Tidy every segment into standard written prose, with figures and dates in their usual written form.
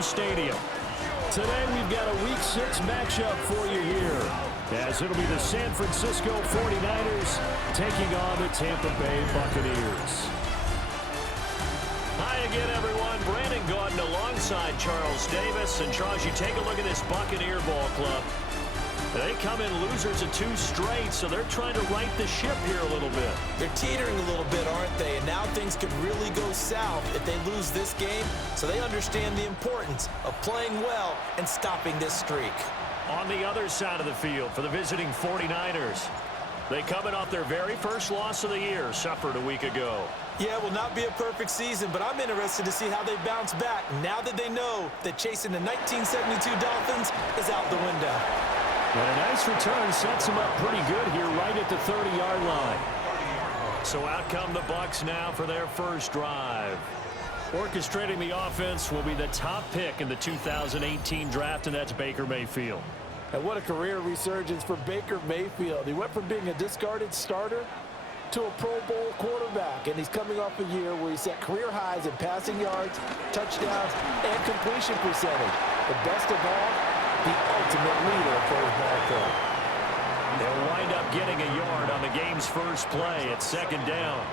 Citizens Stadium. Today we've got a Week 6 matchup for you here, as it'll be the San Francisco 49ers taking on the Tampa Bay Buccaneers. Hi again, everyone. Brandon Gaudin alongside Charles Davis. And Charles, you take a look at this Buccaneer ball club. They come in losers of 2 straight, so they're trying to right the ship here a little bit. They're teetering a little bit, aren't they? And now things could really go south if they lose this game, so they understand the importance of playing well and stopping this streak. On the other side of the field for the visiting 49ers, they coming off their very first loss of the year, suffered a week ago. Yeah, it will not be a perfect season, but I'm interested to see how they bounce back now that they know that chasing the 1972 Dolphins is out the window. And a nice return sets them up pretty good here right at the 30-yard line. So out come the Bucs now for their first drive. Orchestrating the offense will be the top pick in the 2018 draft, and that's Baker Mayfield. And what a career resurgence for Baker Mayfield. He went from being a discarded starter to a Pro Bowl quarterback, and he's coming off a year where he set career highs in passing yards, touchdowns, and completion percentage. But best of all, the ultimate leader for his ball club. They'll wind up getting a yard on the game's first play at 2nd down.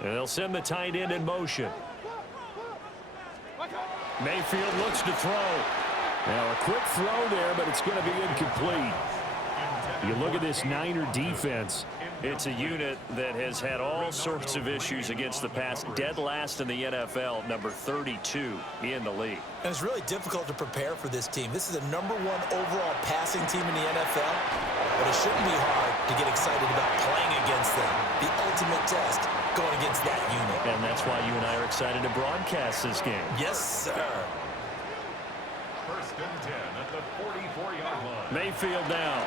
And they'll send the tight end in motion. Mayfield looks to throw. Now a quick throw there, but it's going to be incomplete. You look at this Niner defense. It's a unit that has had all sorts of issues against the pass. Dead last in the NFL, number 32 in the league. And it's really difficult to prepare for this team. This is the #1 overall passing team in the NFL, but it shouldn't be hard to get excited about playing against them. The ultimate test going against that unit. And that's why you and I are excited to broadcast this game. Yes, sir. 1st and 10 at the 44-yard line. Mayfield now.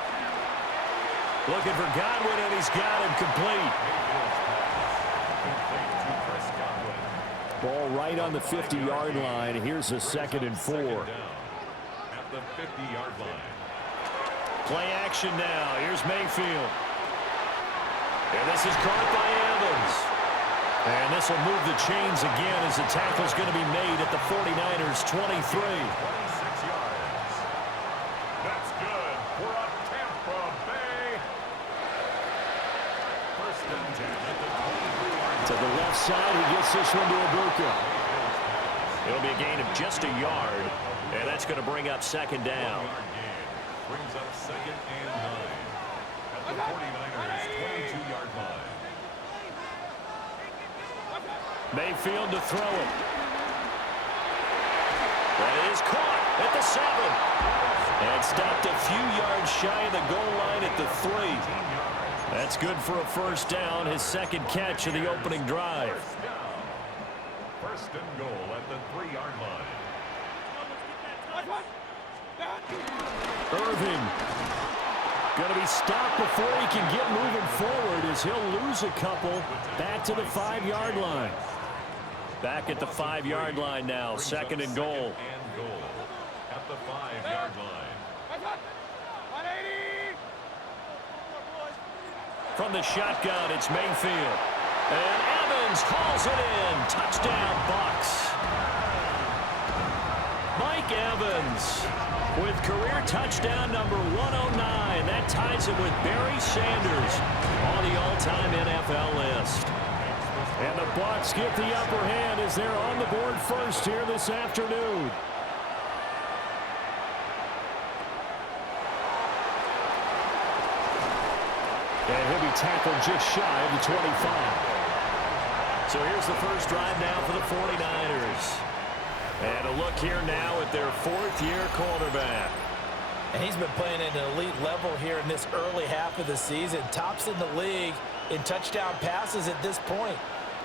Looking for Godwin, and he's got him complete. Ball right on the 50-yard line. Here's a 2nd and 4. At the 50-yard line. Play action now. Here's Mayfield. And this is caught by Evans. And this will move the chains again as the tackle's going to be made at the 49ers' 23. 26 yards. That's good for a Tampa Bay. 1st and 10 at the 23-yard line. To the left side, he gets this one to Ibuka. It'll be a gain of just a yard, and that's going to bring up 2nd down. Brings up 2nd and 9 at the 49ers' 22-yard line. Mayfield to throw it. That is caught at the 7. And stopped a few yards shy of the goal line at the 3. That's good for a 1st down, his 2nd catch of the opening drive. 1st and goal at the 3-yard line. Irving going to be stopped before he can get moving forward as he'll lose a couple back to the 5-yard line. Back at the 5-yard line now, 2nd and goal. At the 5-yard line. From the shotgun, it's Mayfield. And Evans hauls it in. Touchdown, Bucs. Mike Evans with career touchdown number 109. That ties him with Barry Sanders on the all-time NFL list. And the Bucs get the upper hand as they're on the board first here this afternoon. And he'll be tackled just shy of the 25. So here's the first drive now for the 49ers. And a look here now at their 4th-year quarterback. And he's been playing at an elite level here in this early half of the season. Tops in the league in touchdown passes at this point.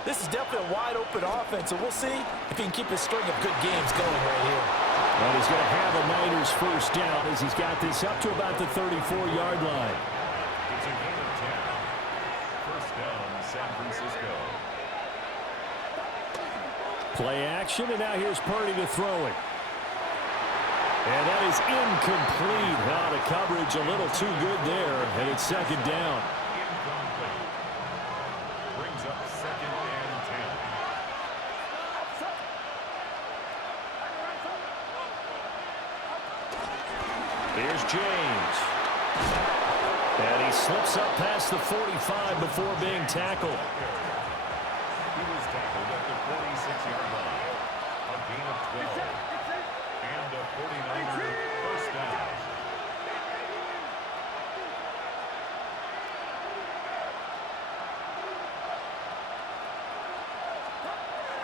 This is definitely a wide-open offense, and we'll see if he can keep a string of good games going right here. And he's going to have a Niners first down as he's got this up to about the 34-yard line. It's a gain of 10. 1st down, San Francisco. Play action, and now here's Purdy to throw it. And that is incomplete. Out of coverage, a little too good there, and it's 2nd down. Incomplete. Brings up 2nd and 10. Here's James. And he slips up past the 45 before being tackled. He was tackled at the 46-yard line. A gain of 12. And a 49er first down.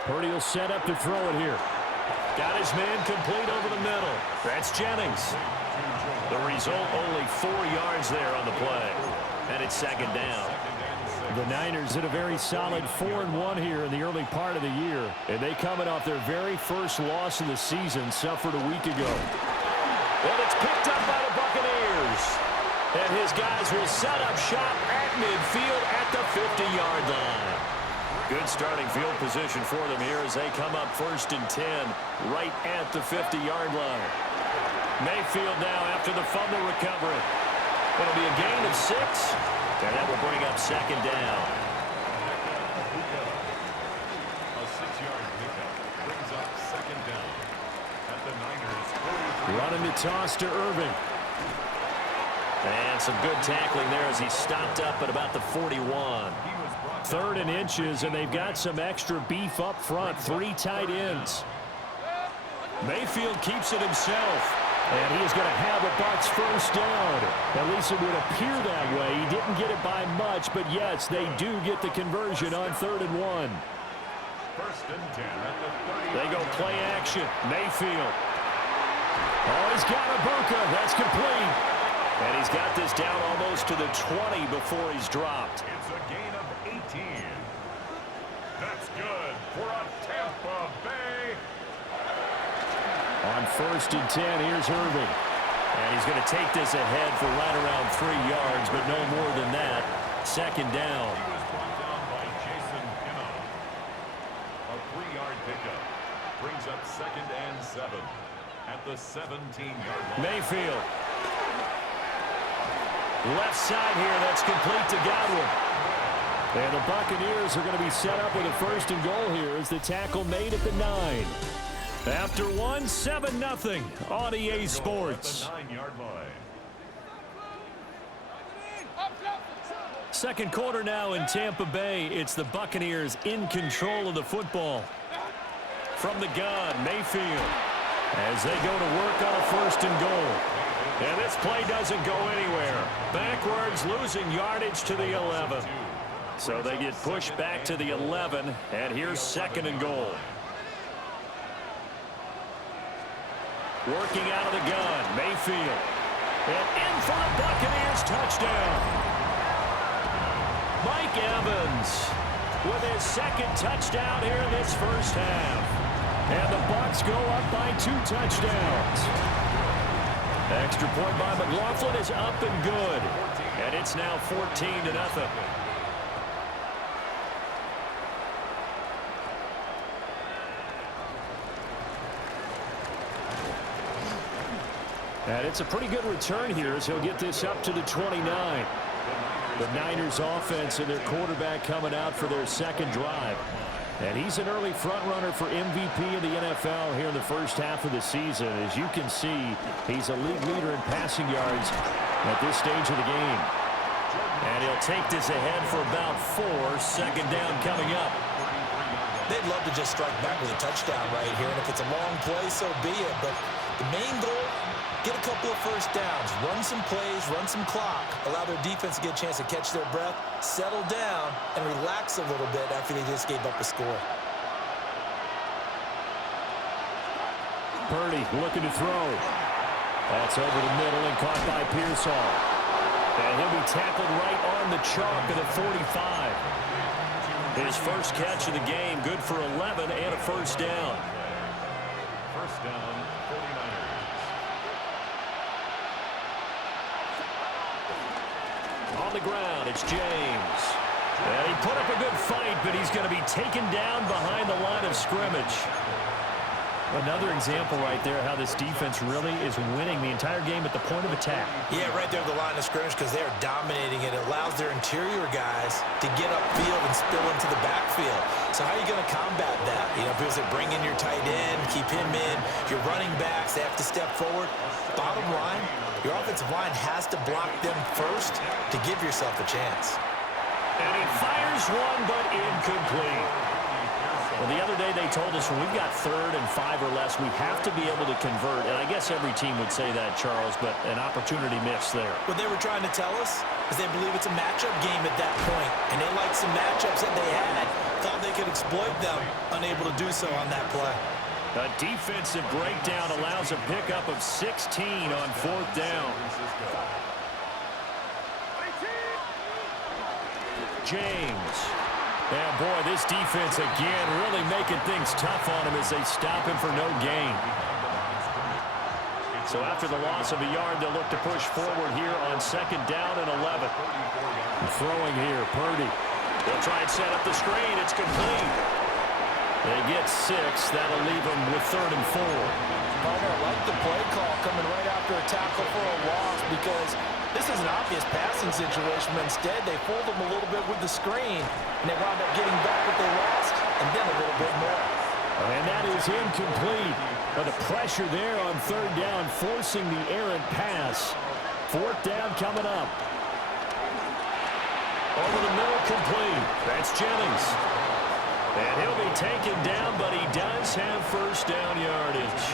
Purdy will set up to throw it here. Got his man complete over the middle. That's Jennings. The result, only 4 yards there on the play. And it's second down. The Niners did a very solid 4-1 here in the early part of the year. And they coming off their very first loss of the season, suffered a week ago. And it's picked up by the Buccaneers. And his guys will set up shop at midfield at the 50-yard line. Good starting field position for them here as they come up 1st and 10 right at the 50-yard line. Mayfield now after the fumble recovery. It'll be a gain of 6, and that will bring up second down. A 6-yard pickup brings up second down at the Niners' 43. Running the toss to Irving. And some good tackling there as he stopped up at about the 41. 3rd and inches, and they've got some extra beef up front. 3 tight ends. Mayfield keeps it himself. And he is going to have a Bucs first down. At least it would appear that way. He didn't get it by much, but yes, they do get the conversion on 3rd and 1. 1st and 10 at the 30. They go play action. Mayfield. Oh, he's got a BOSA. That's complete. And he's got this down almost to the 20 before he's dropped. It's a gain of 18. That's good for a Tampa Bay. On 1st and 10, here's Irving. And he's going to take this ahead for right around 3 yards, but no more than that. Second down. He was brought down by Jason Pinnock. A 3-yard pickup brings up 2nd and 7 at the 17-yard line. Mayfield. Left side here, that's complete to Godwin. And the Buccaneers are going to be set up with a 1st and goal here as the tackle made at the 9. After 1, 7-0 on EA Sports. At the 9-yard line. Second quarter now in Tampa Bay. It's the Buccaneers in control of the football. From the gun, Mayfield. As they go to work on a 1st and goal. And this play doesn't go anywhere. Backwards, losing yardage to the 11. So they get pushed back to the 11, and here's 2nd and goal. Working out of the gun, Mayfield. And in for the Buccaneers touchdown. Mike Evans with his 2nd touchdown here in this first half. And the Bucs go up by 2 touchdowns. Extra point by McLaughlin is up and good. And it's now 14-0. And it's a pretty good return here as he'll get this up to the 29. The Niners offense and their quarterback coming out for their 2nd drive. And he's an early front runner for MVP in the NFL here in the first half of the season. As you can see, he's a league leader in passing yards at this stage of the game. And he'll take this ahead for about 4. 2nd down coming up. They'd love to just strike back with a touchdown right here, and if it's a long play, so be it. But the main goal, get a couple of first downs, run some plays, run some clock, allow their defense to get a chance to catch their breath, settle down, and relax a little bit after they just gave up a score. Purdy looking to throw. That's over the middle and caught by Pearsall. And he'll be tackled right on the chalk at the 45. His first catch of the game, good for 11 and a first down. First down, 49ers. On the ground, it's James. And he put up a good fight, but he's going to be taken down behind the line of scrimmage. Another example right there how this defense really is winning the entire game at the point of attack. Yeah, right there at the line of scrimmage because they are dominating it. It allows their interior guys to get upfield and spill into the backfield. So how are you going to combat that? You know, people say bring in your tight end, keep him in. Your running backs, they have to step forward. Bottom line, your offensive line has to block them first to give yourself a chance. And he fires one, but incomplete. Well, the other day they told us when we've got 3rd and 5 or less, we have to be able to convert. And I guess every team would say that, Charles, but an opportunity missed there. What they were trying to tell us is they believe it's a matchup game at that point, and they liked some matchups that they had, thought they could exploit them, unable to do so on that play. A defensive breakdown allows a pickup of 16 on 4th down. James. And, boy, this defense, again, really making things tough on him as they stop him for no gain. So after the loss of a yard, they'll look to push forward here on 2nd down and 11. Throwing here, Purdy. They'll try and set up the screen. It's complete. They get 6. That'll leave them with 3rd and 4. Partner, I like the play call coming right after a tackle for a loss because this is an obvious passing situation, but instead they fooled them a little bit with the screen, and they wound up getting back what they lost, and then a little bit more. And that is incomplete. But the pressure there on 3rd down, forcing the errant pass. 4th down coming up. Over the middle, complete. That's Jennings. And he'll be taken down, but he does have 1st down yardage.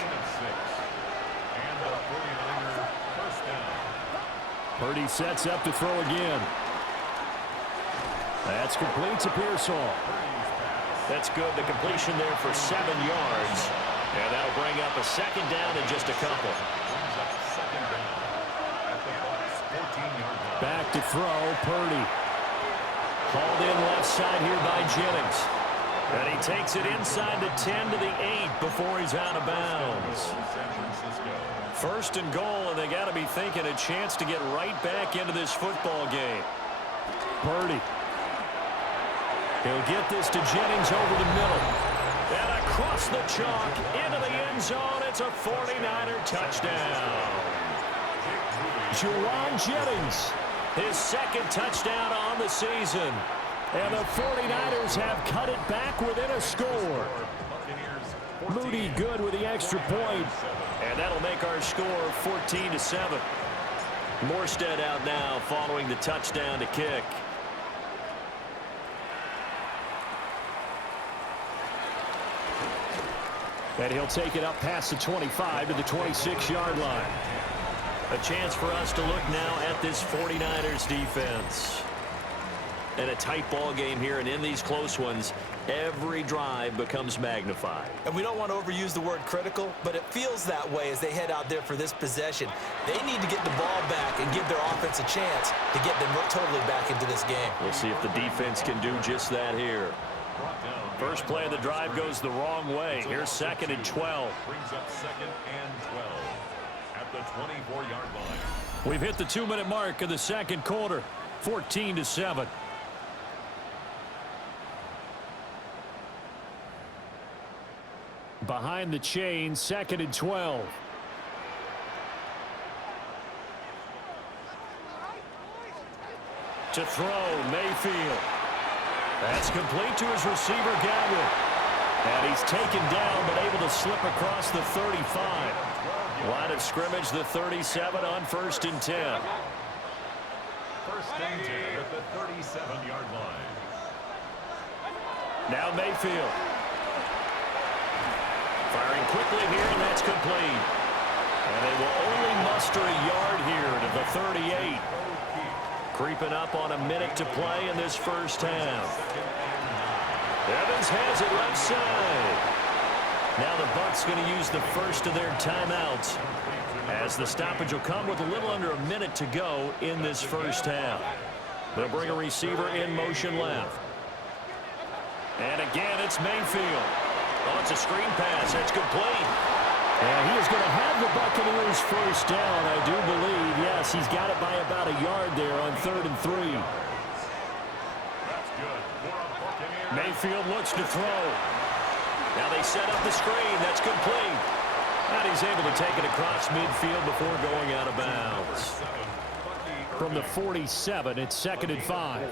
Purdy sets up to throw again. That's complete to Pearsall. That's good. The completion there for 7 yards. And that'll bring up a 2nd down and just a couple. Back to throw, Purdy. Hauled in left side here by Jennings. And he takes it inside the 10 to the 8 before he's out of bounds. 1st and goal, and they got to be thinking a chance to get right back into this football game. Purdy. He'll get this to Jennings over the middle. And across the chalk, into the end zone. It's a 49er touchdown. Juwan Jennings, his 2nd touchdown on the season. And the 49ers have cut it back within a score. Moody good with the extra point. And that'll make our score 14-7. Morstead out now following the touchdown to kick. And he'll take it up past the 25 to the 26-yard line. A chance for us to look now at this 49ers defense. And a tight ball game here, and in these close ones, every drive becomes magnified. And we don't want to overuse the word critical, but it feels that way as they head out there for this possession. They need to get the ball back and give their offense a chance to get them totally back into this game. We'll see if the defense can do just that here. First play of the drive goes the wrong way. Here's 2nd and 12. Brings up 2nd and 12 at the 24-yard line. We've hit the 2-minute mark of the 2nd quarter. 14-7. Behind the chain, 2nd and 12. To throw, Mayfield. That's complete to his receiver, Godwin. And he's taken down, but able to slip across the 35. Line of scrimmage, the 37 on 1st and 10. 1st and 10 at the 37-yard line. Now Mayfield. Firing quickly here, and that's complete. And they will only muster a yard here to the 38. Creeping up on a minute to play in this first half. Evans has it left side. Now the Bucs going to use the first of their timeouts, as the stoppage will come with a little under a minute to go in this first half. They'll bring a receiver in motion left. And again, it's Mayfield. Oh, it's a screen pass. That's complete. And he is going to have the Buccaneers first down, I do believe. Yes, he's got it by about a yard there on 3rd and 3. That's good. Mayfield looks to throw. Now they set up the screen. That's complete. And he's able to take it across midfield before going out of bounds. From the 47, it's 2nd and 5.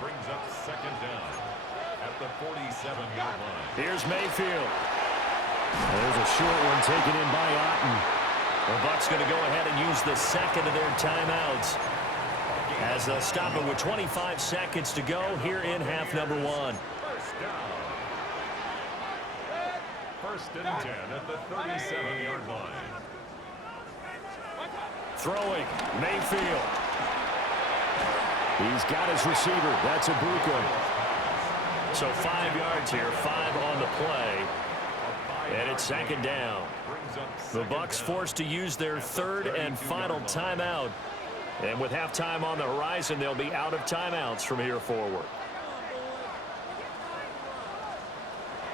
Brings up 2nd down at the 47-yard line. Here's Mayfield. There's a short one taken in by Otten. The Bucs going to go ahead and use the second of their timeouts as they'll stop it with 25 seconds to go here in half number 1. First and 10 at the 37-yard line. Throwing, Mayfield. He's got his receiver. That's Ibuka. So 5 yards here, 5 on the play. And it's 2nd down. The Bucs forced to use their 3rd and final timeout. And with halftime on the horizon, they'll be out of timeouts from here forward.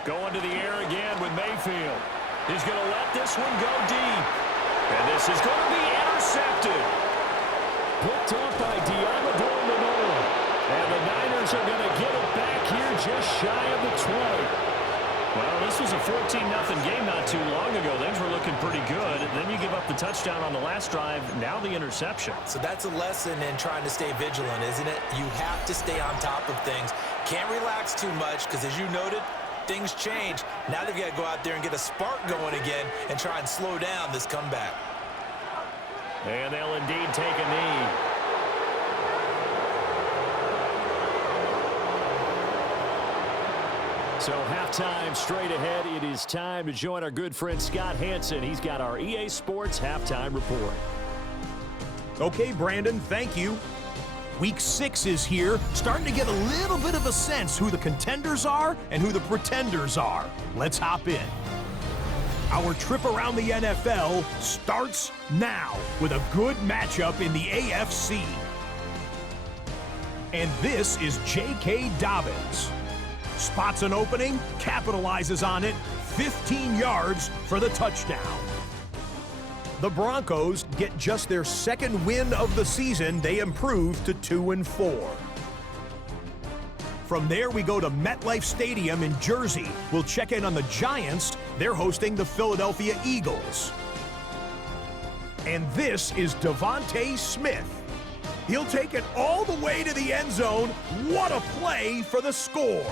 Going to the air again with Mayfield. He's going to let this one go deep. And this is going to be intercepted. Picked off by Diamador Manoa. And the Niners are going to get it back here just shy of the 20. Well, this was a 14-0 game not too long ago. Things were looking pretty good. And then you give up the touchdown on the last drive. Now the interception. So that's a lesson in trying to stay vigilant, isn't it? You have to stay on top of things. Can't relax too much because, as you noted, things change. Now they've got to go out there and get a spark going again and try and slow down this comeback. And they'll indeed take a knee. So halftime straight ahead. It is time to join our good friend Scott Hansen. He's got our EA Sports halftime report. Okay, Brandon, thank you. Week 6 is here, starting to get a little bit of a sense who the contenders are and who the pretenders are. Let's hop in. Our trip around the NFL starts now with a good matchup in the AFC. And this is J.K. Dobbins. Spots an opening, capitalizes on it, 15 yards for the touchdown. The Broncos get just their 2nd win of the season. They improve to 2-4. From there, we go to MetLife Stadium in Jersey. We'll check in on the Giants. They're hosting the Philadelphia Eagles. And this is Devontae Smith. He'll take it all the way to the end zone. What a play for the score.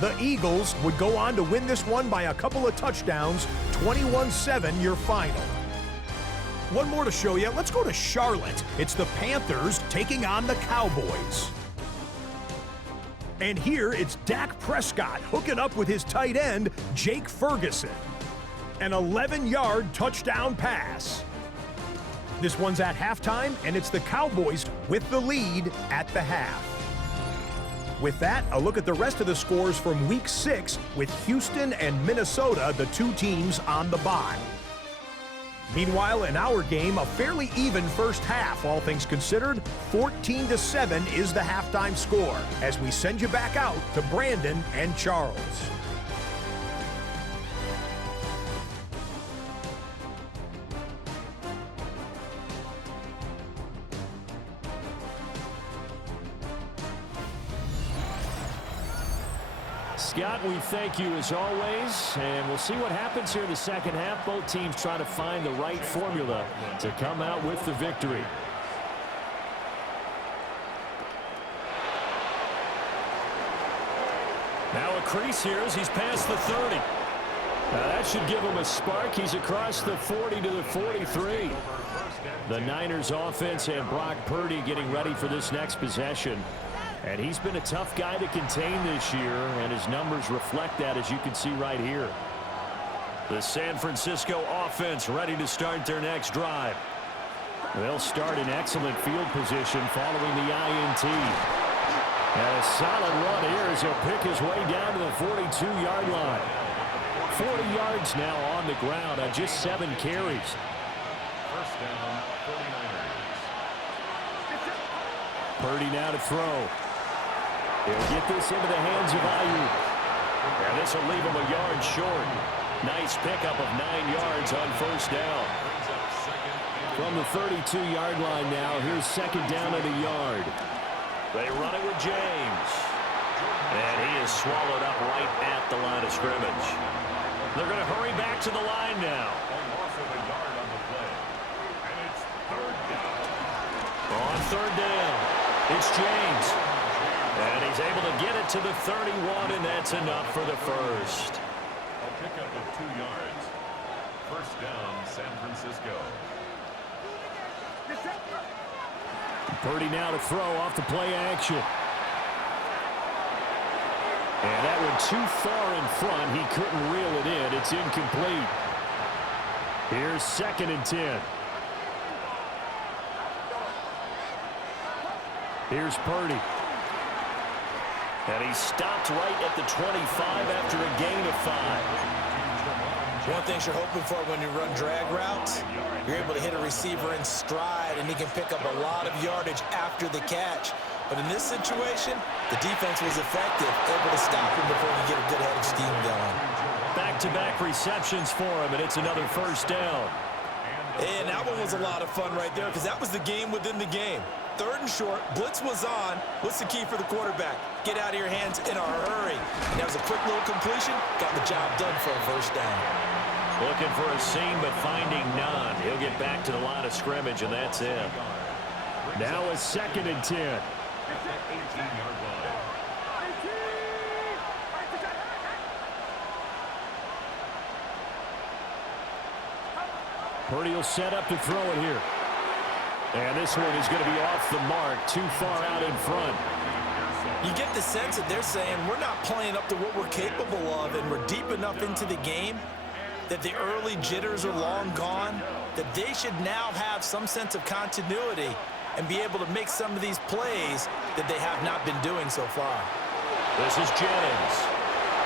The Eagles would go on to win this one by a couple of touchdowns, 21-7 your final. One more to show you. Let's go to Charlotte. It's the Panthers taking on the Cowboys. And here it's Dak Prescott hooking up with his tight end, Jake Ferguson. An 11-yard touchdown pass. This one's at halftime, and it's the Cowboys with the lead at the half. With that, a look at the rest of the scores from Week 6 with Houston and Minnesota, the 2 teams on the bye. Meanwhile, in our game, a fairly even first half, all things considered. 14-7 is the halftime score as we send you back out to Brandon and Charles. Scott, we thank you as always, and we'll see what happens here in the second half. Both teams trying to find the right formula to come out with the victory. Now a crease here as he's past the 30. Now that should give him a spark. He's across the 40 to the 43. The Niners offense and Brock Purdy getting ready for this next possession. And he's been a tough guy to contain this year, and his numbers reflect that, as you can see right here. The San Francisco offense ready to start their next drive. They'll start in excellent field position following the INT. And a solid run here as he'll pick his way down to the 42-yard line. 40 yards now on the ground on just 7 carries. First down, 49ers. Purdy now to throw. He'll get this into the hands of Ayuk. And this will leave him a yard short. Nice pickup of 9 yards on first down. From the 32-yard line now, here's second down at a yard. They run it with James. And he is swallowed up right at the line of scrimmage. They're going to hurry back to the line now. A loss of a yard on the play. And it's third down. On third down, it's James. And he's able to get it to the 31, and that's enough for the first. A pickup of 2 yards. First down, San Francisco. Purdy now to throw off the play action. And that one too far in front. He couldn't reel it in. It's incomplete. Here's 2nd and 10. Here's Purdy. And he stopped right at the 25 after a gain of 5. One thing you're hoping for when you run drag routes, you're able to hit a receiver in stride, and he can pick up a lot of yardage after the catch. But in this situation, the defense was effective, able to stop him before he get a good head of steam going. Back-to-back receptions for him, and it's another first down. And that one was a lot of fun right there because that was the game within the game. 3rd and short, blitz was on. What's the key for the quarterback? Get out of your hands in a hurry. And that was a quick little completion. Got the job done for a first down. Looking for a seam, but finding none. He'll get back to the line of scrimmage, and that's it. Now a 2nd and 10. At the 18-yard line. Purdy will set up to throw it here. And this one is going to be off the mark, too far out in front. You get the sense that they're saying we're not playing up to what we're capable of, and we're deep enough into the game that the early jitters are long gone, that they should now have some sense of continuity and be able to make some of these plays that they have not been doing so far. This is Jennings.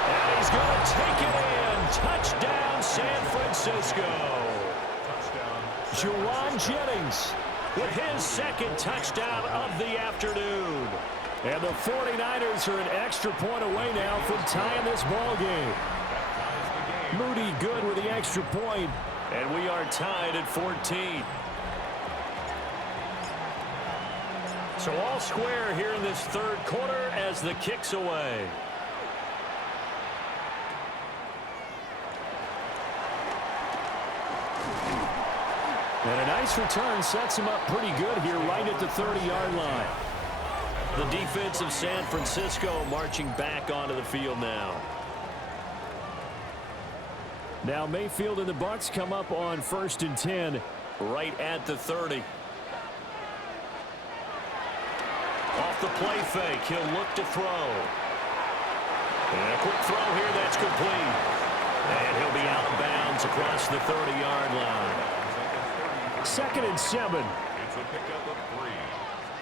And he's going to take it in. Touchdown, San Francisco. Juwan Jennings with his 2nd touchdown of the afternoon. And the 49ers are an extra point away now from tying this ball game. Moody good with the extra point, and we are tied at 14. So all square here in this 3rd quarter as the kick's away. And a nice return sets him up pretty good here right at the 30-yard line. The defense of San Francisco marching back onto the field now. Now Mayfield and the Bucs come up on 1st and 10 right at the 30. Off the play fake, he'll look to throw. And a quick throw here, that's complete. And he'll be out of bounds across the 30-yard line. 2nd and 7. It's a pickup of 3.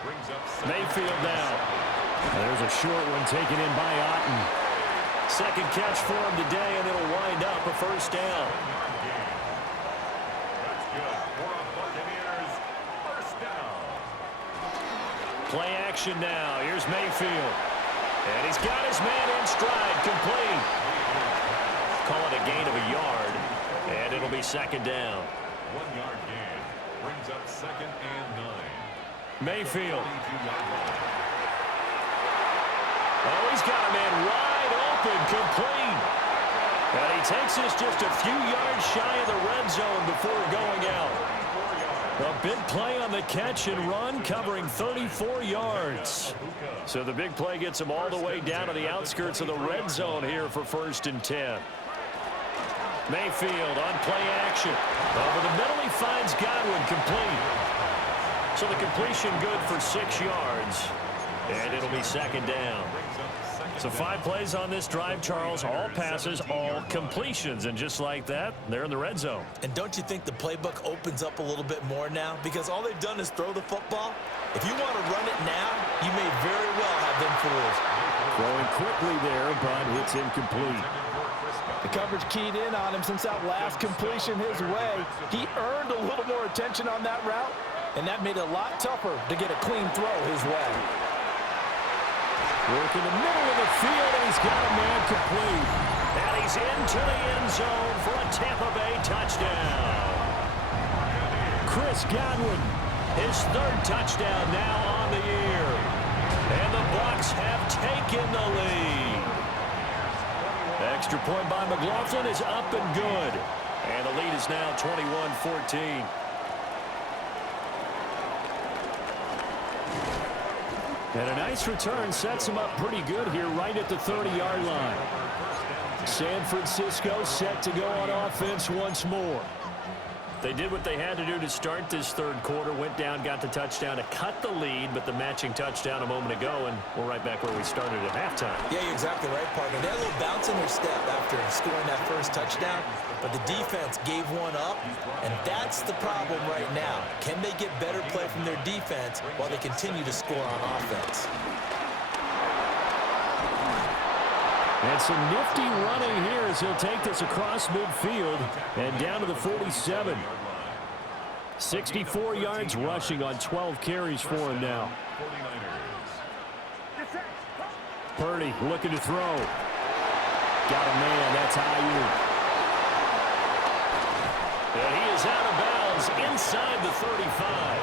Brings up Mayfield now. There's a short one taken in by Otten. 2nd catch for him today, and it'll wind up a first down. That's good for a Buccaneers first down. Play action now. Here's Mayfield. And he's got his man in stride, complete. Call it a gain of a yard, and it'll be 2nd down. 1-yard gain. Brings up 2nd and 9. Mayfield. 22-yard line. Oh, he's got a man wide open, complete. And he takes us just a few yards shy of the red zone before going out. A big play on the catch and run, covering 34 yards. So the big play gets him all the way down to the outskirts of the red zone here for 1st and 10. Mayfield on play action. Over the middle, he finds Godwin, complete. So the completion good for 6 yards. And it'll be 2nd down. So 5 plays on this drive, Charles. All passes, all completions. And just like that, they're in the red zone. And don't you think the playbook opens up a little bit more now? Because all they've done is throw the football. If you want to run it now, you may very well have them fools. Throwing quickly there, but it's incomplete. The coverage keyed in on him since that last completion his way. He earned a little more attention on that route, and that made it a lot tougher to get a clean throw his way. Work in the middle of the field, and he's got a man complete. And he's into the end zone for a Tampa Bay touchdown. Chris Godwin, his 3rd touchdown now on the year. And the Bucs have taken the lead. The extra point by McLaughlin is up and good. And the lead is now 21-14. And a nice return sets him up pretty good here right at the 30-yard line. San Francisco set to go on offense once more. They did what they had to do to start this third quarter, went down, got the touchdown to cut the lead, but the matching touchdown a moment ago, and we're right back where we started at halftime. Yeah, you're exactly right, partner. They had a little bounce in their step after scoring that first touchdown, but the defense gave one up, and that's the problem right now. Can they get better play from their defense while they continue to score on offense? And some nifty running here as he'll take this across midfield and down to the 47. 64 yards rushing on 12 carries for him now. Purdy looking to throw. Got a man. That's Ayuk. And he is out of bounds inside the 35.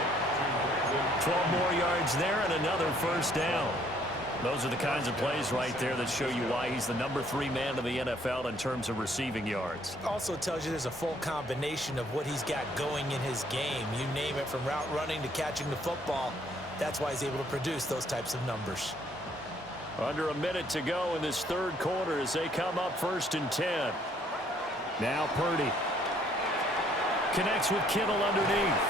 12 more yards there and another first down. Those are the kinds of plays right there that show you why he's the number 3 man in the NFL in terms of receiving yards. Also tells you there's a full combination of what he's got going in his game. You name it, from route running to catching the football. That's why he's able to produce those types of numbers. Under a minute to go in this third quarter as they come up 1st and 10. Now Purdy connects with Kittle underneath.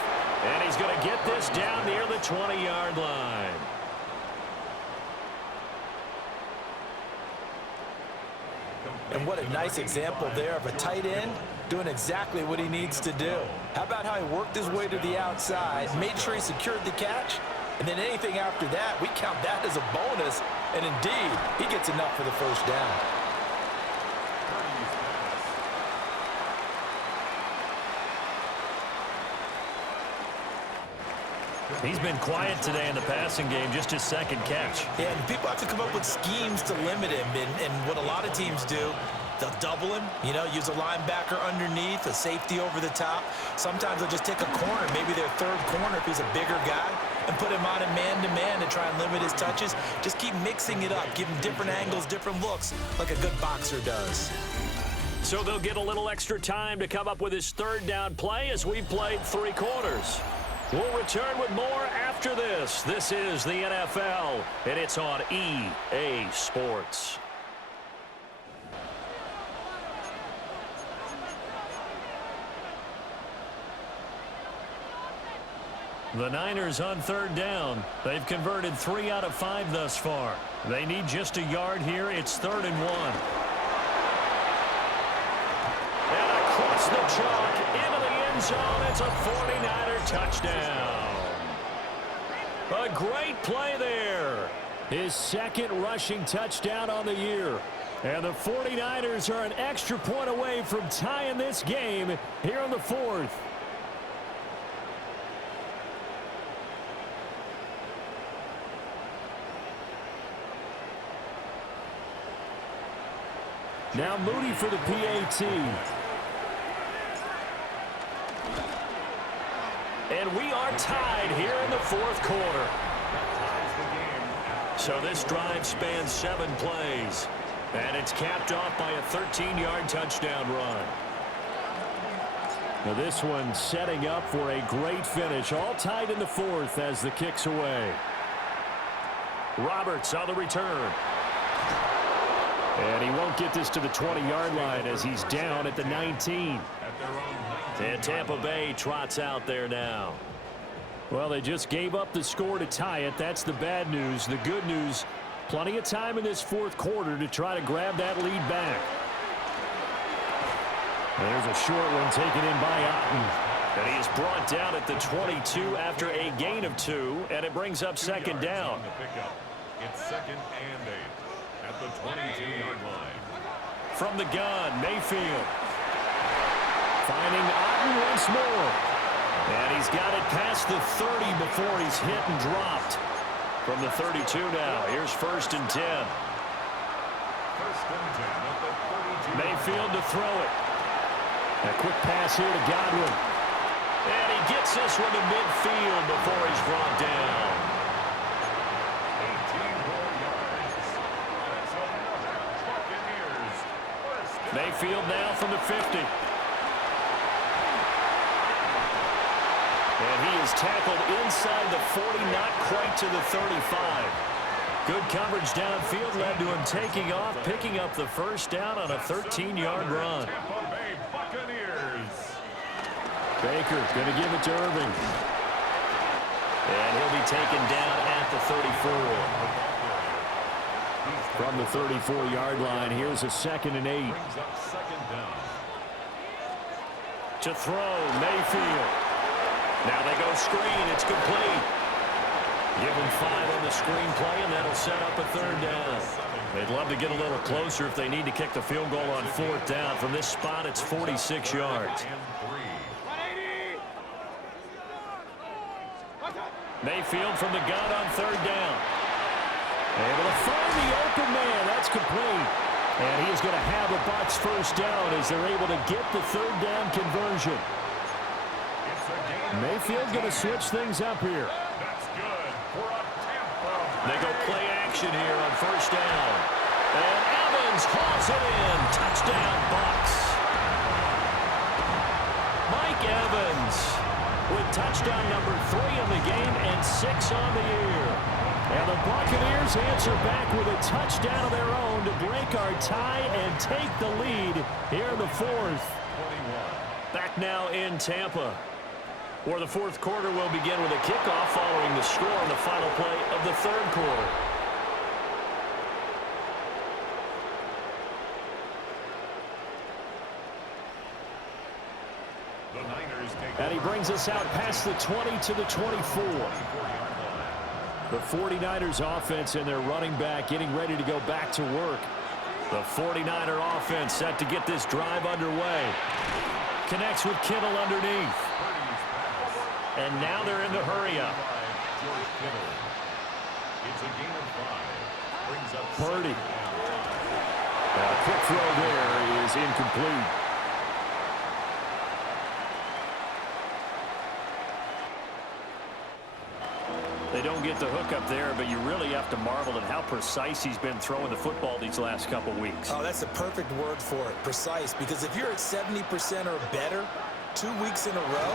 And he's going to get this down near the 20-yard line. And what a nice example there of a tight end doing exactly what he needs to do. How about how he worked his way to the outside, made sure he secured the catch, and then anything after that, we count that as a bonus. And indeed, he gets enough for the first down. He's been quiet today in the passing game, just his second catch. Yeah, and people have to come up with schemes to limit him. And what a lot of teams do, they'll double him, use a linebacker underneath, a safety over the top. Sometimes they'll just take a corner, maybe their third corner if he's a bigger guy, and put him on a man-to-man to try and limit his touches. Just keep mixing it up, give him different angles, different looks, like a good boxer does. So they'll get a little extra time to come up with his third down play as we've played 3 quarters. We'll return with more after this. This is the NFL, and it's on EA Sports. The Niners on third down. They've converted 3 out of 5 thus far. They need just a yard here. It's 3rd and 1. And across the chalk into the end zone. It's a 49er touchdown. A great play there. His second rushing touchdown on the year. And the 49ers are an extra point away from tying this game here in the 4th. Now Moody for the PAT. And we are tied here in the 4th quarter. So this drive spans 7 plays. And it's capped off by a 13-yard touchdown run. Now this one setting up for a great finish. All tied in the 4th as the kick's away. Roberts on the return. And he won't get this to the 20-yard line as he's down at the 19. And Tampa Bay trots out there now. Well, they just gave up the score to tie it. That's the bad news. The good news, plenty of time in this 4th quarter to try to grab that lead back. There's a short one taken in by Otten. And he is brought down at the 22 after a gain of 2, and it brings up 2nd down. It's 2nd and 8 at the 22-yard line. From the gun, Mayfield. Finding Otten once more. And he's got it past the 30 before he's hit and dropped. From the 32 now, here's 1st and 10. 1st and 10 at the 32. Mayfield to throw it. A quick pass here to Godwin. And he gets this one to midfield before he's brought down. 18 Mayfield now from the 50. And he is tackled inside the 40, not quite to the 35. Good coverage downfield led to him taking off, picking up the first down on a 13-yard run. Baker going to give it to Irving. And he'll be taken down at the 34. From the 34-yard line, here's a 2nd and 8. To throw, Mayfield. Now they go screen. It's complete. Give him 5 on the screen play, and that'll set up a 3rd down. They'd love to get a little closer if they need to kick the field goal on 4th down. From this spot, it's 46 yards. Mayfield from the gun on 3rd down. Able to find the open man. That's complete. And he is going to have a Bucs first down as they're able to get the 3rd down conversion. Mayfield going to switch things up here. They go play action here on 1st down. And Evans hauls it in. Touchdown, Bucs. Mike Evans with touchdown number 3 in the game and 6 on the year. And the Buccaneers answer back with a touchdown of their own to break our tie and take the lead here in the 4th. Back now in Tampa, where the 4th quarter will begin with a kickoff following the score on the final play of the 3rd quarter. And he brings us out past the 20 to the 24. The 49ers offense and their running back getting ready to go back to work. The 49er offense set to get this drive underway. Connects with Kittle underneath. And now they're in the hurry-up. Purdy. A quick throw there is incomplete. They don't get the hook up there, but you really have to marvel at how precise he's been throwing the football these last couple weeks. Oh, that's the perfect word for it, precise. Because if you're at 70% or better 2 weeks in a row,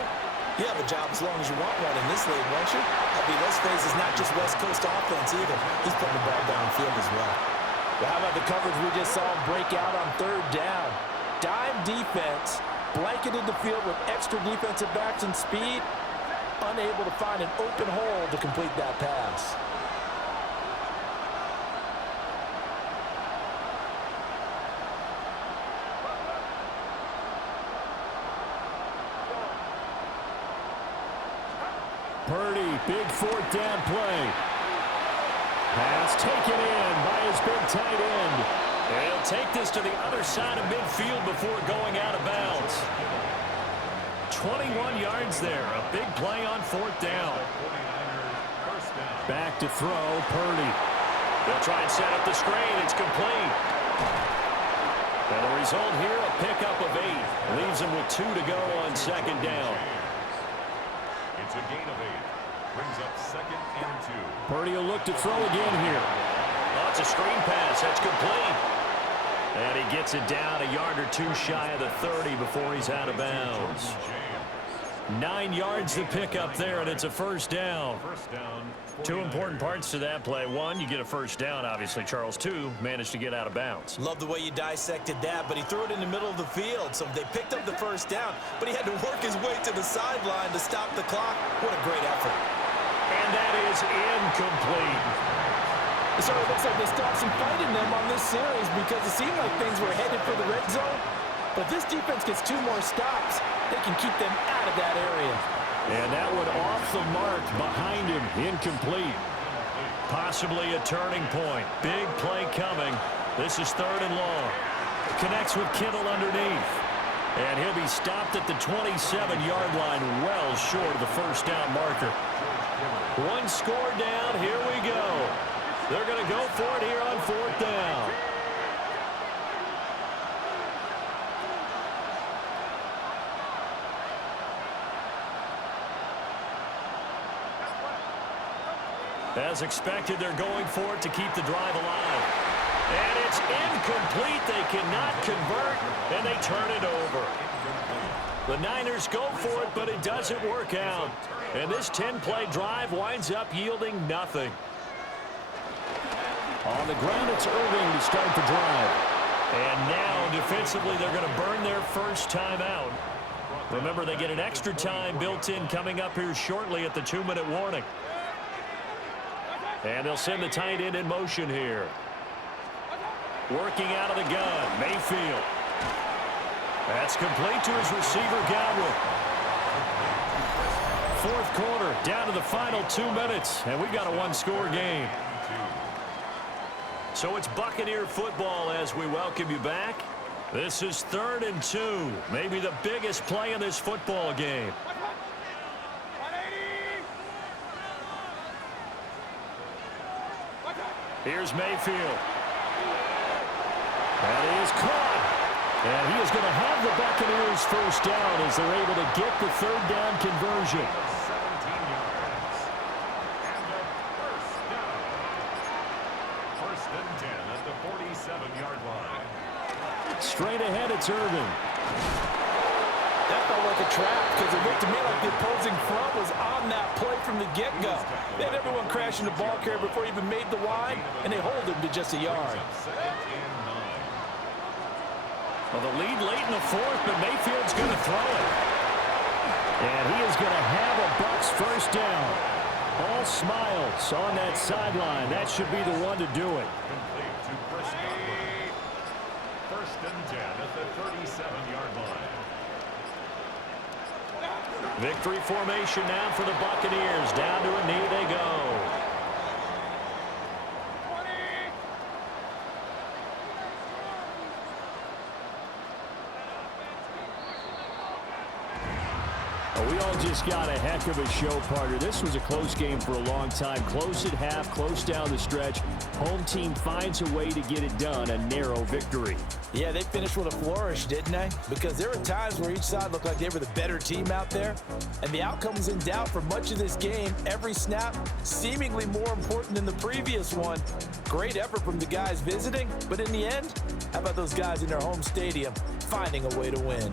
you have a job as long as you want one in this league, won't you? I mean, let's face it, it's not just West Coast offense either. He's putting the ball downfield as well. Well, how about the coverage we just saw him break out on 3rd down? Dime defense, blanketed the field with extra defensive backs and speed, unable to find an open hole to complete that pass. Purdy, big 4th down play. Pass taken in by his big tight end. And he'll take this to the other side of midfield before going out of bounds. 21 yards there. A big play on 4th down. Back to throw, Purdy. They'll try and set up the screen. It's complete. And the result here, a pickup of 8. Leaves him with 2 to go on 2nd down. It's a gain of 8. Brings up 2nd and 2. Purdy will look to throw again here. Oh, it's a screen pass. That's complete. And he gets it down a yard or 2 shy of the 30 before he's out of bounds. 9 yards to pick up there, and it's a 1st down. 2 important parts to that play. 1, you get a 1st down, obviously. Charles, 2, managed to get out of bounds. Love the way you dissected that, but he threw it in the middle of the field, so they picked up the 1st down, but he had to work his way to the sideline to stop the clock. What a great effort. And that is incomplete. It sort of looks like they stopped some fight in them on this series because it seemed like things were headed for the red zone. But this defense gets 2 more stops. They can keep them out of that area. And that one off the mark behind him. Incomplete. Possibly a turning point. Big play coming. This is 3rd and long. Connects with Kittle underneath. And he'll be stopped at the 27-yard line, well short of the 1st down marker. 1 score down. Here we go. They're going to go for it here on 4th down. As expected, they're going for it to keep the drive alive. And it's incomplete. They cannot convert. The Niners go for it, but it doesn't work out. And this 10-play drive winds up yielding nothing. On the ground, it's Irving to start the drive. And now, defensively, they're going to burn their first time out. Remember, they get an extra time built in coming up here shortly at the 2-minute warning. And they'll send the tight end in motion here. Working out of the gun, Mayfield. That's complete to his receiver, Godwin. Fourth quarter, down to the final 2 minutes, and we've got a one-score game. So it's Buccaneer football as we welcome you back. This is 3rd and 2, maybe the biggest play in this football game. Here's Mayfield. That is caught. And he is going to have the Buccaneers first down as they're able to get the 3rd down conversion. 17 yards. And a first down. 1st and 10 at the 47-yard line. Straight ahead, it's Irving. That felt like a trap because it looked to me like the opposing front was on that play from the get-go. They had everyone crashing the ball carrier before he even made the line, and they hold him to just a yard. Well, the lead late in the 4th, but Mayfield's going to throw it. And he is going to have a Bucs first down. All smiles on that sideline. That should be the one to do it. Complete to Chris Godwin. 1st and 10 at the 37-yard line. Victory formation now for the Buccaneers. Down to a knee they go. We all just got a heck of a show, partner. This was a close game for a long time. Close at half, close down the stretch. Home team finds a way to get it done, a narrow victory. Yeah, they finished with a flourish, didn't they? Because there were times where each side looked like they were the better team out there, and the outcome was in doubt for much of this game. Every snap seemingly more important than the previous one. Great effort from the guys visiting, but in the end, how about those guys in their home stadium finding a way to win?